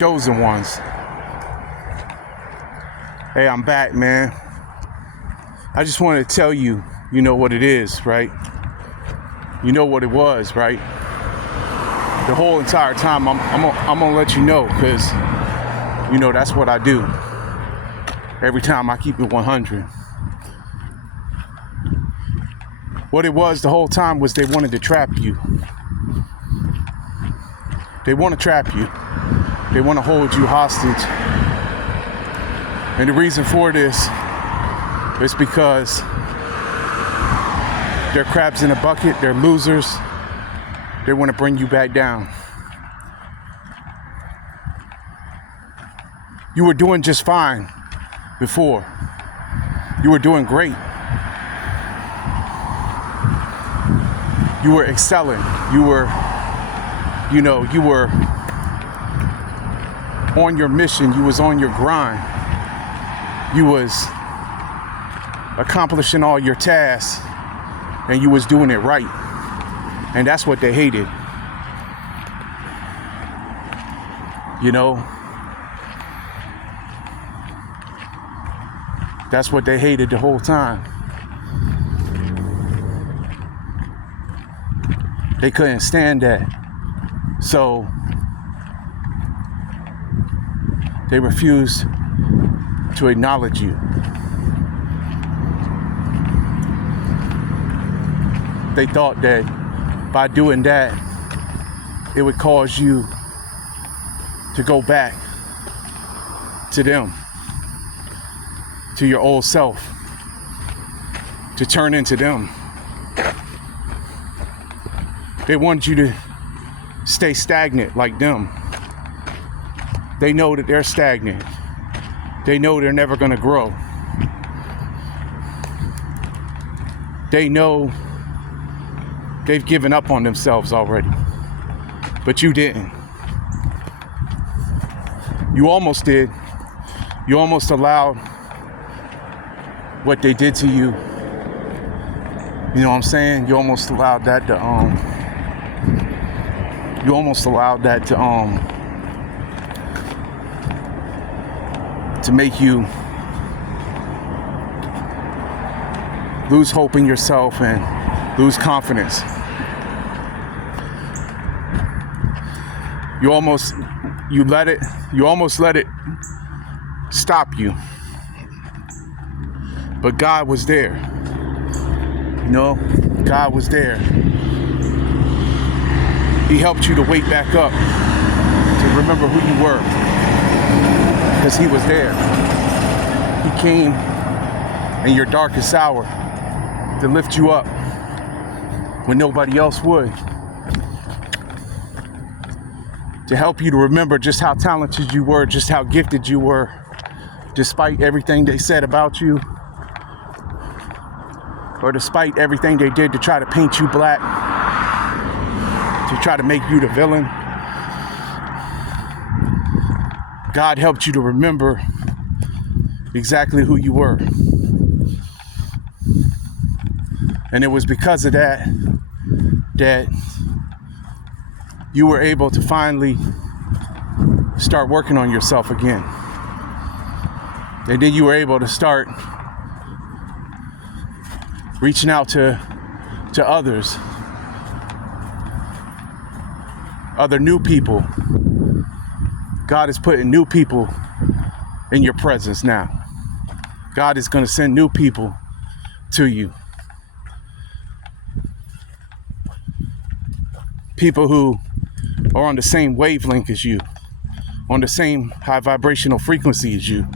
Chosen ones. Hey, I'm back, man. I just wanted to tell you, you know what it is, right? You know what it was, right? The whole entire time, I'm gonna let you know, because, you know, that's what I do. Every time I keep it 100. What it was the whole time was they wanted to trap you. They want to trap you. They want to hold you hostage. And the reason for this is because they're crabs in a bucket, they're losers. They want to bring you back down. You were doing just fine before. You were doing great. You were excelling. You were on your mission. You was on your grind. You was accomplishing all your tasks, and you was doing it right. And that's what they hated. You know, that's what they hated the whole time. They couldn't stand that. So they refused to acknowledge you. They thought that by doing that, it would cause you to go back to them, to your old self, to turn into them. They wanted you to stay stagnant like them. They know that they're stagnant. They know they're never gonna grow. They know they've given up on themselves already, but you didn't. You almost did. You almost allowed what they did to you. You know what I'm saying? You almost allowed that to make you lose hope in yourself and lose confidence. You almost let it stop you. But God was there. You know, God was there. He helped you to wake back up, to remember who you were, because he was there. He came in your darkest hour to lift you up when nobody else would, to help you to remember just how talented you were, just how gifted you were, despite everything they said about you, or despite everything they did to try to paint you black, to try to make you the villain. God helped you to remember exactly who you were. And it was because of that you were able to finally start working on yourself again. And then you were able to start reaching out to others, other new people. God is putting new people in your presence now. God is going to send new people to you. People who are on the same wavelength as you, on the same high vibrational frequency as you.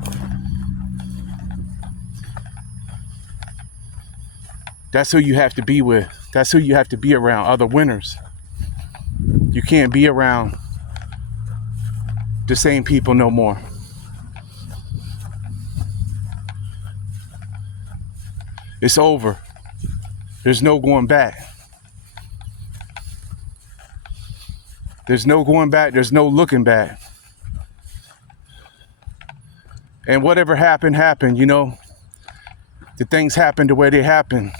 That's who you have to be with. That's who you have to be around, other winners. You can't be around the same people no more. It's over. There's no going back. There's no going back. There's no looking back. And whatever happened, happened, you know. The things happened the way they happened.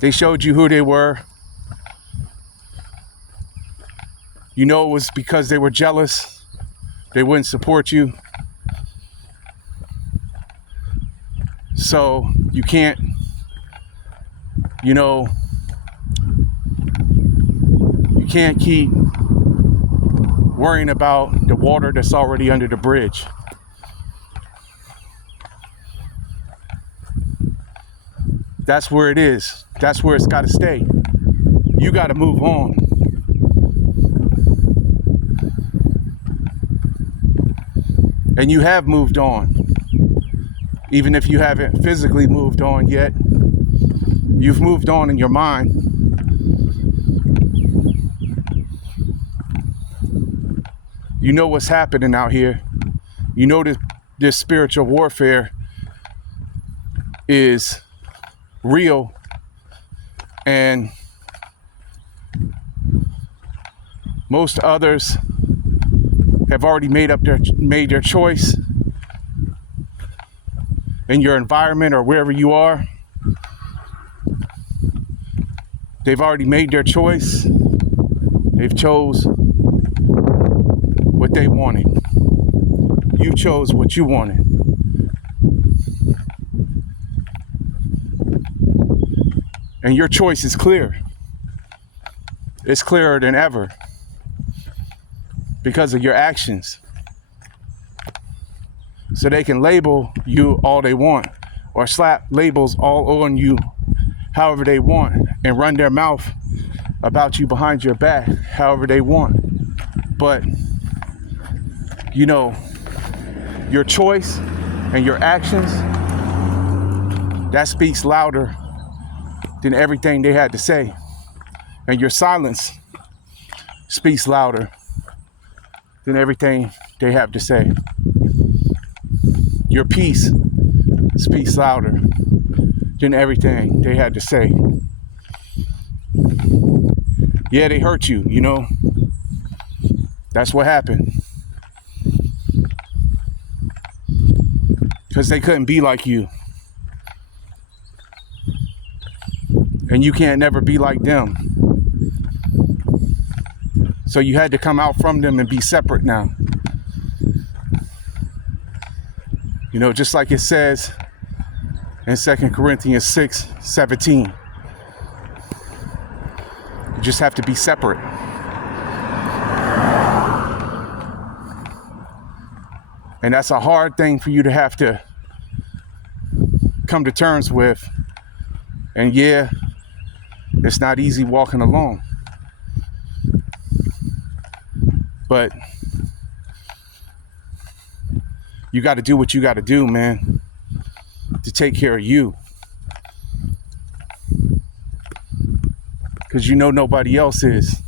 They showed you who they were. You know it was because they were jealous. They wouldn't support you. So you can't, you know, you can't keep worrying about the water that's already under the bridge. That's where it is. That's where it's got to stay. You got to move on. And you have moved on. Even if you haven't physically moved on yet, you've moved on in your mind. You know what's happening out here. You know that this spiritual warfare is real, and most others have already made their choice in your environment or wherever you are. They've already made their choice. They've chose what they wanted. You chose what you wanted. And your choice is clear. It's clearer than ever because of your actions. So they can label you all they want or slap labels all on you however they want and run their mouth about you behind your back however they want. But, you know, your choice and your actions, that speaks louder than everything they had to say. And your silence speaks louder than everything they have to say. Your peace speaks louder than everything they had to say. Yeah, they hurt you, you know. That's what happened. Because they couldn't be like you. And you can't never be like them. So you had to come out from them and be separate now. You know, just like it says in 2 Corinthians 6:17. You just have to be separate. And that's a hard thing for you to have to come to terms with. And yeah, it's not easy walking alone. But you got to do what you got to do, man, to take care of you. Because you know nobody else is.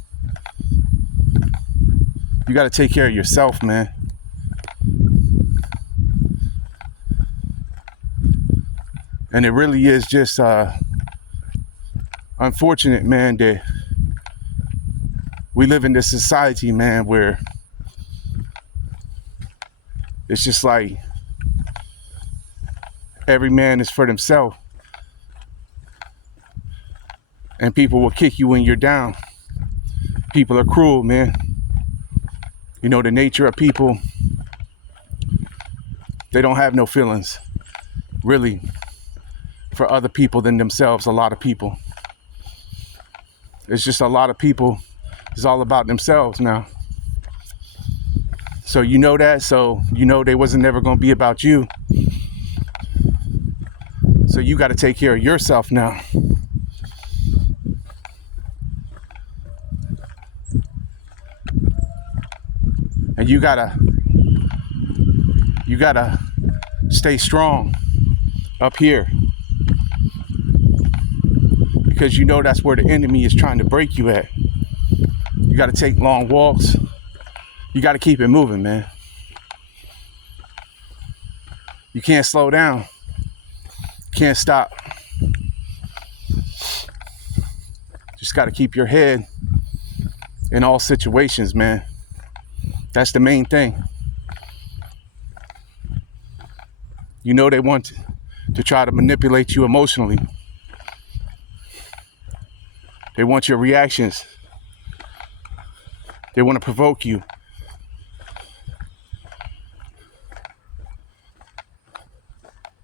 You got to take care of yourself, man. And it really is just unfortunate, man, that we live in this society, man, where it's just like every man is for themselves. And people will kick you when you're down. People are cruel, man. You know, the nature of people, they don't have no feelings, really, for other people than themselves, a lot of people. It's just a lot of people, it's all about themselves now. So you know that, so you know they wasn't never gonna be about you. So you gotta take care of yourself now. And you gotta stay strong up here. Because you know that's where the enemy is trying to break you at. You got to take long walks. You got to keep it moving, man. You can't slow down. Can't stop. Just got to keep your head in all situations, man. That's the main thing. You know they want to try to manipulate you emotionally. They want your reactions. They want to provoke you.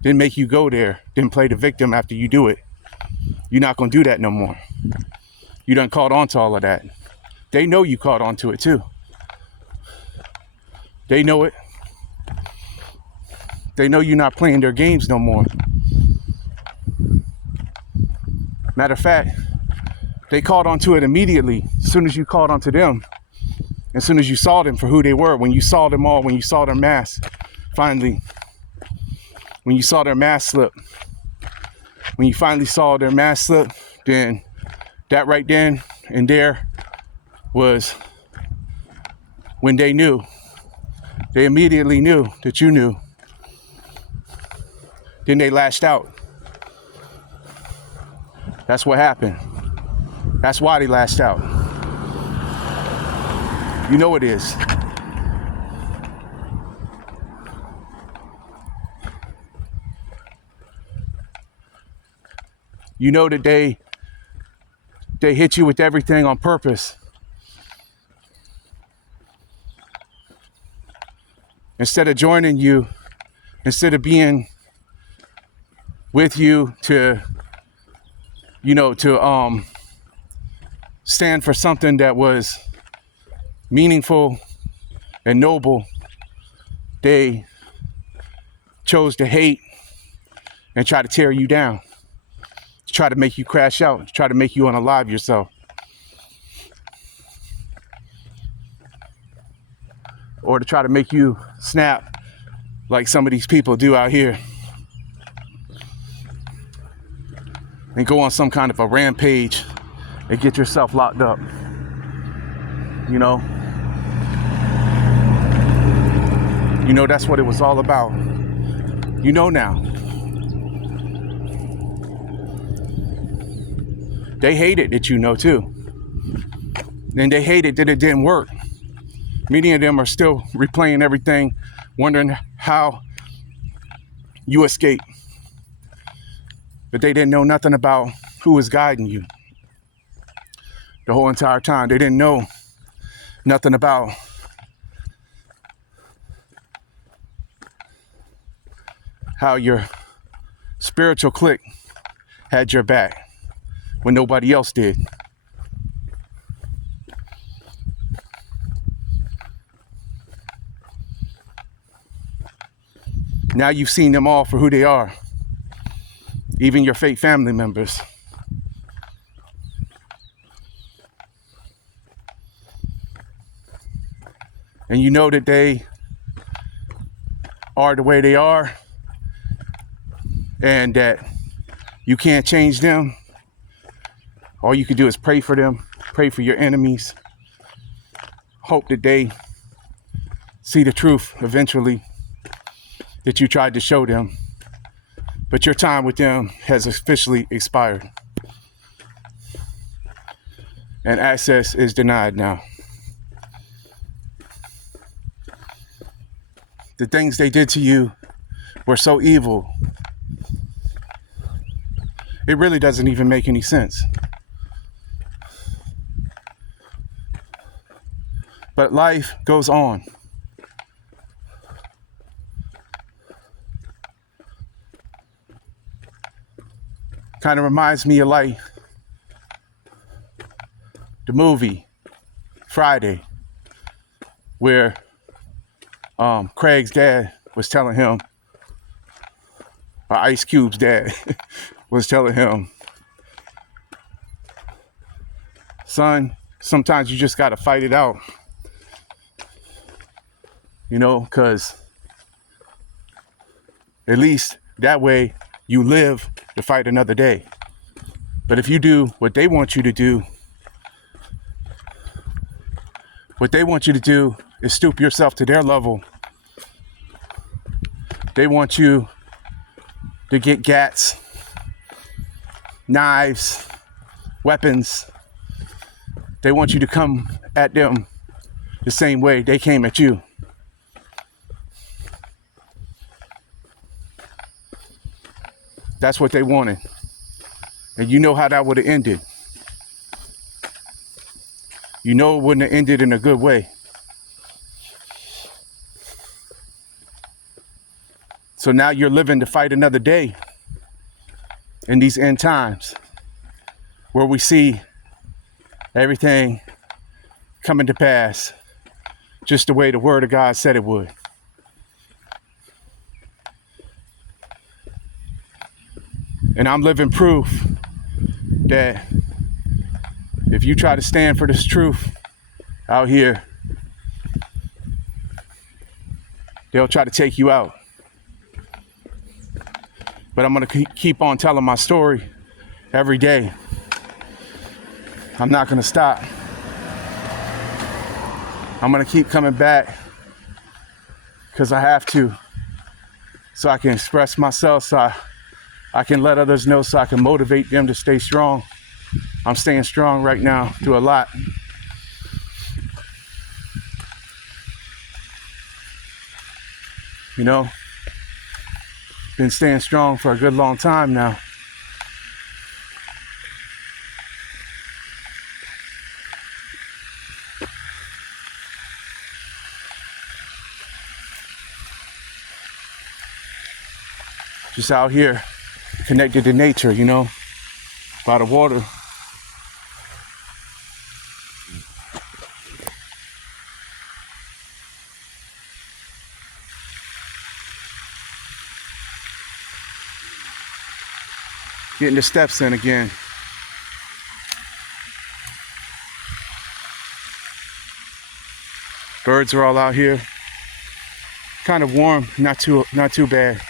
Then make you go there, then play the victim after you do it. You're not going to do that no more. You done caught on to all of that. They know you caught on to it too. They know it. They know you're not playing their games no more. Matter of fact, they caught on to it immediately as soon as you caught on to them. As soon as you saw them for who they were, when you saw them all, when you saw their mask, finally, when you saw their mask slip, when you finally saw their mask slip, then that right then and there was when they knew. They immediately knew that you knew. Then they lashed out. That's what happened. That's why they lashed out. You know it is. You know that they hit you with everything on purpose. Instead of joining you, instead of being with you to stand for something that was meaningful and noble, they chose to hate and try to tear you down, to try to make you crash out, to try to make you unalive yourself. Or to try to make you snap like some of these people do out here and go on some kind of a rampage and get yourself locked up. You know, that's what it was all about. You know now. They hated that you know too. And they hated that it didn't work. Many of them are still replaying everything, wondering how you escaped. But they didn't know nothing about who was guiding you the whole entire time. They didn't know nothing about how your spiritual clique had your back when nobody else did. Now you've seen them all for who they are, even your fake family members. And you know that they are the way they are and that you can't change them. All you can do is pray for them, pray for your enemies, hope that they see the truth eventually that you tried to show them. But your time with them has officially expired. And access is denied now. The things they did to you were so evil, it really doesn't even make any sense. But life goes on. Kind of reminds me of like the movie Friday, where Craig's dad was telling him, or Ice Cube's dad was telling him, son, sometimes you just got to fight it out. Because at least that way you live to fight another day. But if you do what they want you to do, what they want you to do is stoop yourself to their level. They want you to get gats, knives, weapons. They want you to come at them the same way they came at you. That's what they wanted. And you know how that would have ended. You know it wouldn't have ended in a good way. So now you're living to fight another day in these end times where we see everything coming to pass just the way the word of God said it would. And I'm living proof that if you try to stand for this truth out here, they'll try to take you out. But I'm going to keep on telling my story every day. I'm not going to stop. I'm going to keep coming back because I have to, so I can express myself, so I can let others know, so I can motivate them to stay strong. I'm staying strong right now through a lot. You know, been staying strong for a good long time now. Just out here, connected to nature, you know, by the water. Getting the steps in again. Birds are all out here. Kind of warm, not too bad.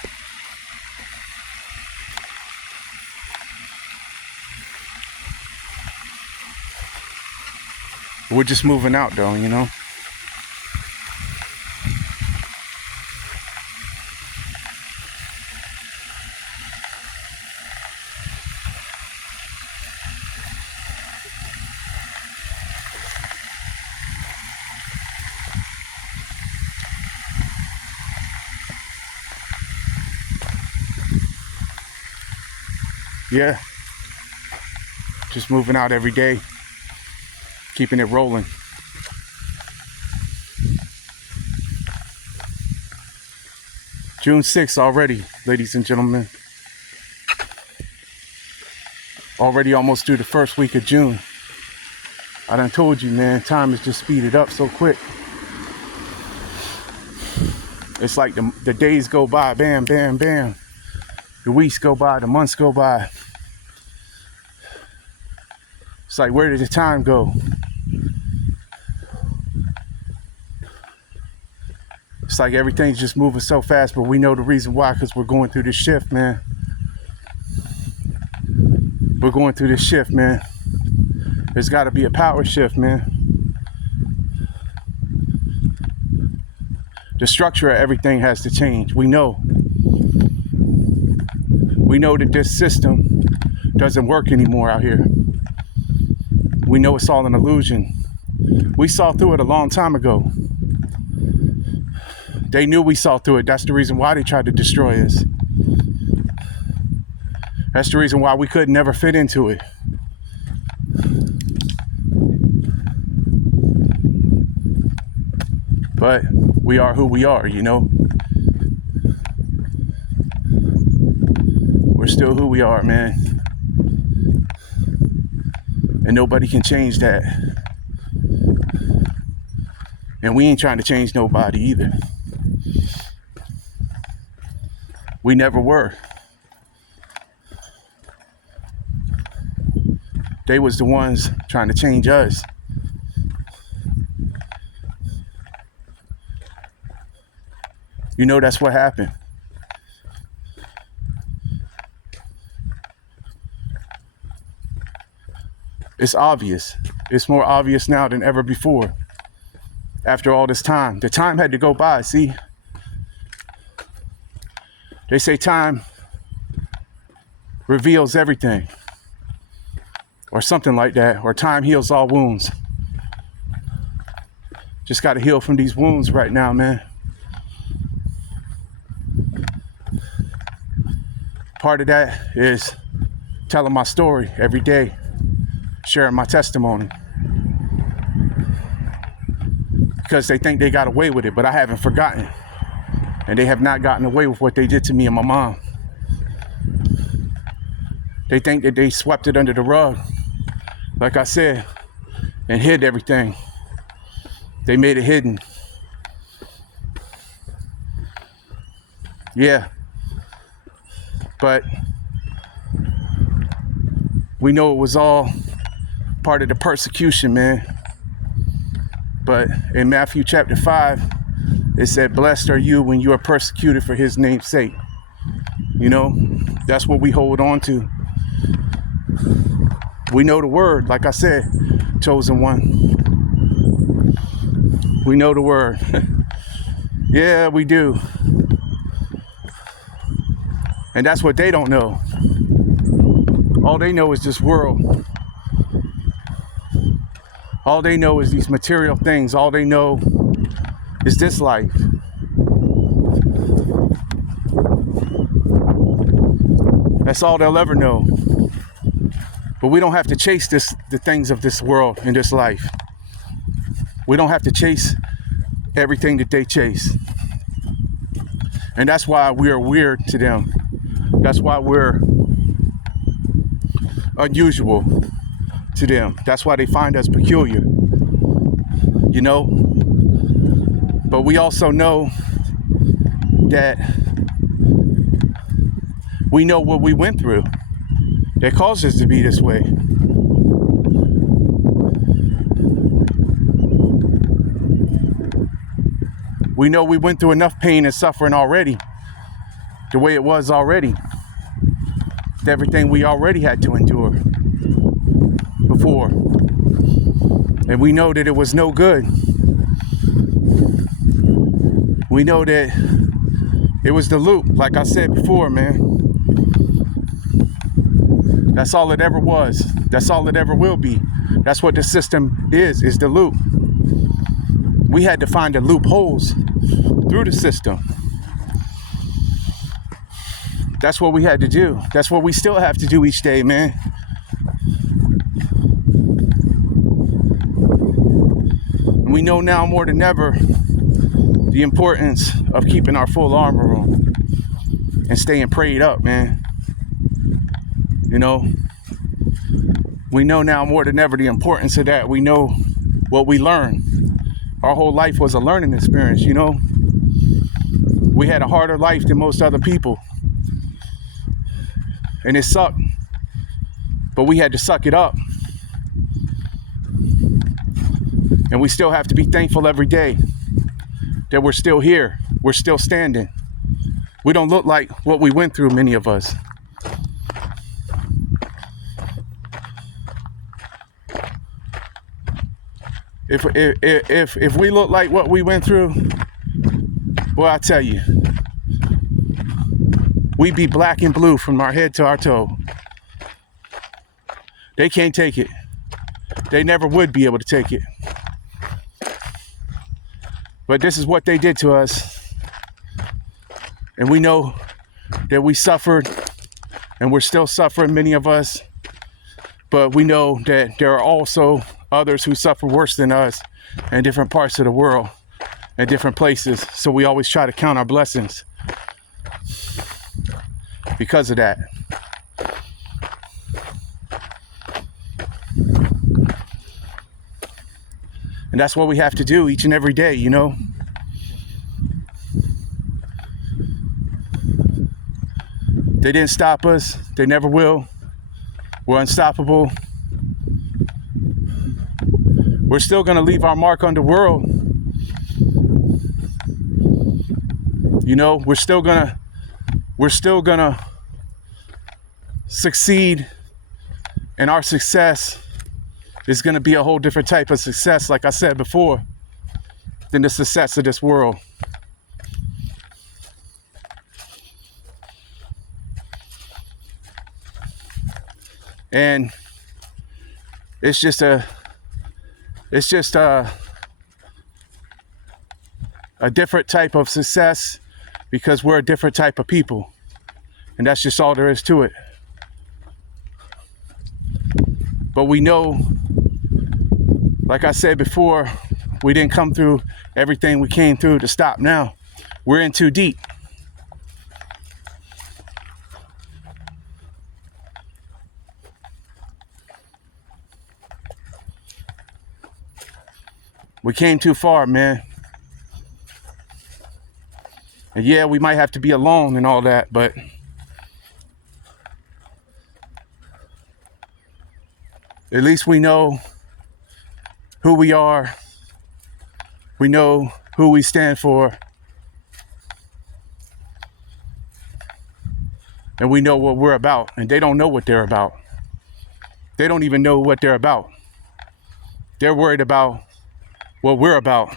We're just moving out though, you know. Yeah, just moving out every day, keeping it rolling. June 6th already, ladies and gentlemen. Already almost through the first week of June. I done told you, man, time is just speeded up so quick. It's like the days go by, bam, bam, bam. The weeks go by, the months go by. It's like, where did the time go? It's like everything's just moving so fast, but we know the reason why, because we're going through this shift, man. We're going through this shift, man. There's got to be a power shift, man. The structure of everything has to change. We know. We know that this system doesn't work anymore out here. We know it's all an illusion. We saw through it a long time ago. They knew we saw through it. That's the reason why they tried to destroy us. That's the reason why we could never fit into it. But we are who we are, you know? We're still who we are, man. And nobody can change that. And we ain't trying to change nobody either. We never were. They was the ones trying to change us. You know, that's what happened. It's obvious. It's more obvious now than ever before. After all this time, the time had to go by, see? They say time reveals everything, or something like that, or time heals all wounds. Just got to heal from these wounds right now, man. Part of that is telling my story every day, sharing my testimony. because they think they got away with it, but I haven't forgotten. And they have not gotten away with what they did to me and my mom. They think that they swept it under the rug, like I said, and hid everything. They made it hidden. Yeah. But we know it was all part of the persecution, man. But in Matthew chapter 5, it said, blessed are you when you are persecuted for his name's sake. You know, that's what we hold on to. We know the word, like I said, chosen one. We know the word. Yeah, we do. And that's what they don't know. All they know is this world. All they know is these material things. All they know is this life. That's all they'll ever know. But we don't have to chase the things of this world and this life. We don't have to chase everything that they chase. And that's why we are weird to them. That's why we're unusual to them. That's why they find us peculiar. You know? But we also know that we know what we went through that caused us to be this way. We know we went through enough pain and suffering already, the way it was already. Everything we already had to endure before. And we know that it was no good. We know that it was the loop, like I said before, man. That's all it ever was. That's all it ever will be. That's what the system is the loop. We had to find the loopholes through the system. That's what we had to do. That's what we still have to do each day, man. And we know now more than ever the importance of keeping our full armor on and staying prayed up, man. You know, we know now more than ever the importance of that. We know what we learned. Our whole life was a learning experience, you know. We had a harder life than most other people. And it sucked. But we had to suck it up. And we still have to be thankful every day that we're still here. We're still standing. We don't look like what we went through, many of us. If we look like what we went through, well, I tell you, we'd be black and blue from our head to our toe. They can't take it. They never would be able to take it. But this is what they did to us. And we know that we suffered, and we're still suffering, many of us. But we know that there are also others who suffer worse than us in different parts of the world and different places. So we always try to count our blessings because of that. And that's what we have to do each and every day, you know. They didn't stop us. They never will. We're unstoppable. We're still going to leave our mark on the world. You know, we're still going to succeed, and our success is going to be a whole different type of success, like I said before, than the success of this world. And it's just a different type of success because we're a different type of people. And that's just all there is to it. But we know, like I said before, We didn't come through everything we came through to stop now. We're in too deep. We came too far, man. And yeah, we might have to be alone and all that, but at least we know who we are. We know who we stand for. And we know what we're about. And they don't know what they're about. They don't even know what they're about. They're worried about what we're about.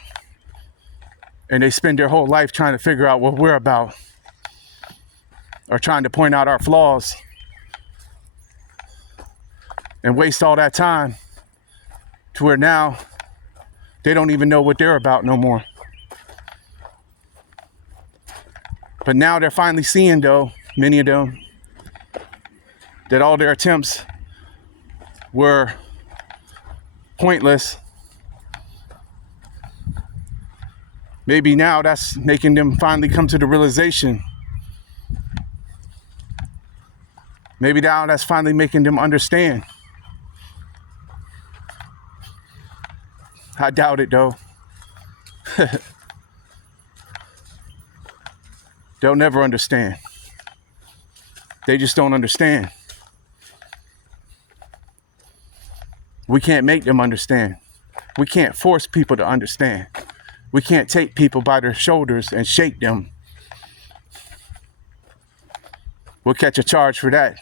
And they spend their whole life trying to figure out what we're about, or trying to point out our flaws, and waste all that time to where now they don't even know what they're about no more. But now they're finally seeing, though, many of them, that all their attempts were pointless. Maybe now that's making them finally come to the realization. Maybe now that's finally making them understand. I doubt it, though. They'll never understand. They just don't understand. We can't make them understand. We can't force people to understand. We can't take people by their shoulders and shake them. We'll catch a charge for that.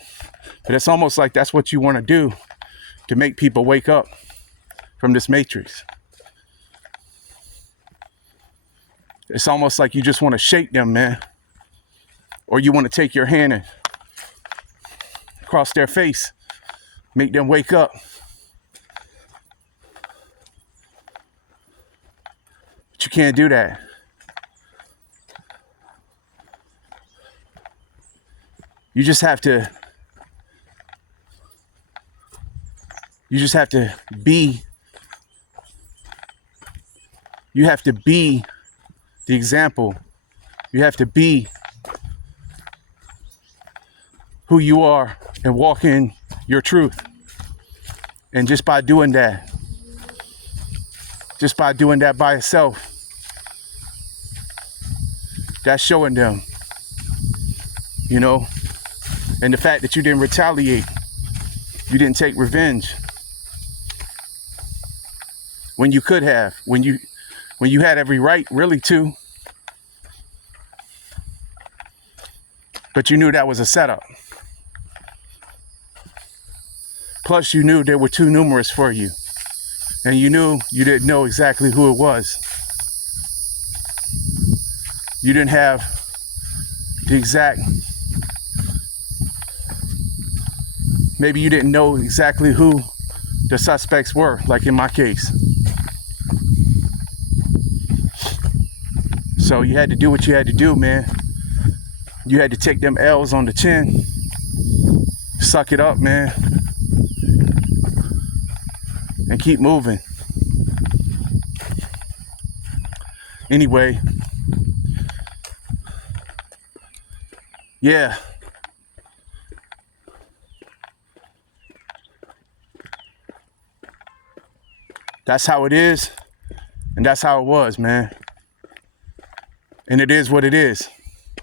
But it's almost like that's what you want to do to make people wake up from this matrix. It's almost like you just want to shake them, man. Or you want to take your hand and cross their face, make them wake up. But you can't do that. You just have to be. You have to be the example. You have to be who you are and walk in your truth. And just by doing that by itself, that's showing them, you know, and the fact that you didn't retaliate, you didn't take revenge when you could have, when you had every right really to, but you knew that was a setup. Plus you knew they were too numerous for you, and you knew you didn't know exactly who it was. You didn't have the exact, maybe you didn't know exactly who the suspects were, like in my case. So you had to do what you had to do, man. You had to take them L's on the chin. Suck it up, man. And keep moving. Anyway. Yeah. That's how it is. And that's how it was, man. And it is what it is,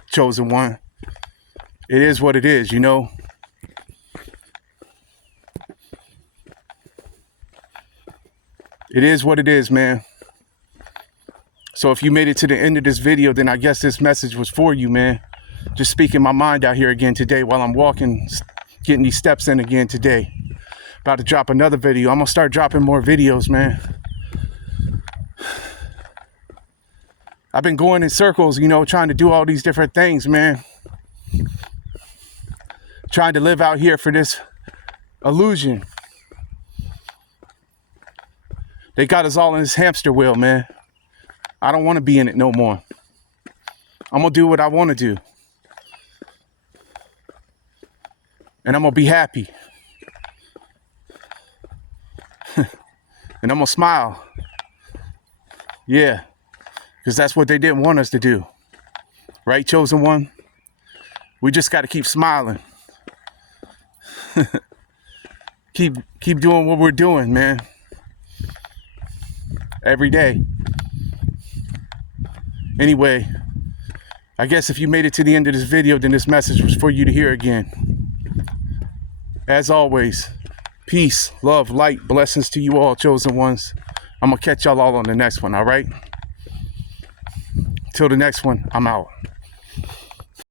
chosen one. It is what it is, you know. It is what it is, man. So if you made it to the end of this video, then I guess this message was for you, man. Just speaking my mind out here again today while I'm walking, getting these steps in again today. About to drop another video. I'm gonna start dropping more videos, man. I've been going in circles, you know, trying to do all these different things, man. Trying to live out here for this illusion. They got us all in this hamster wheel, man. I don't want to be in it no more. I'm going to do what I want to do. And I'm going to be happy. And I'm going to smile. Yeah, because that's what they didn't want us to do. Right, chosen one? We just got to keep smiling. keep doing what we're doing, man. Every day. Anyway, I guess if you made it to the end of this video, then this message was for you to hear again. As always, peace, love, light, blessings to you all, chosen ones. I'm going to catch y'all all on the next one, all right? Till the next one, I'm out.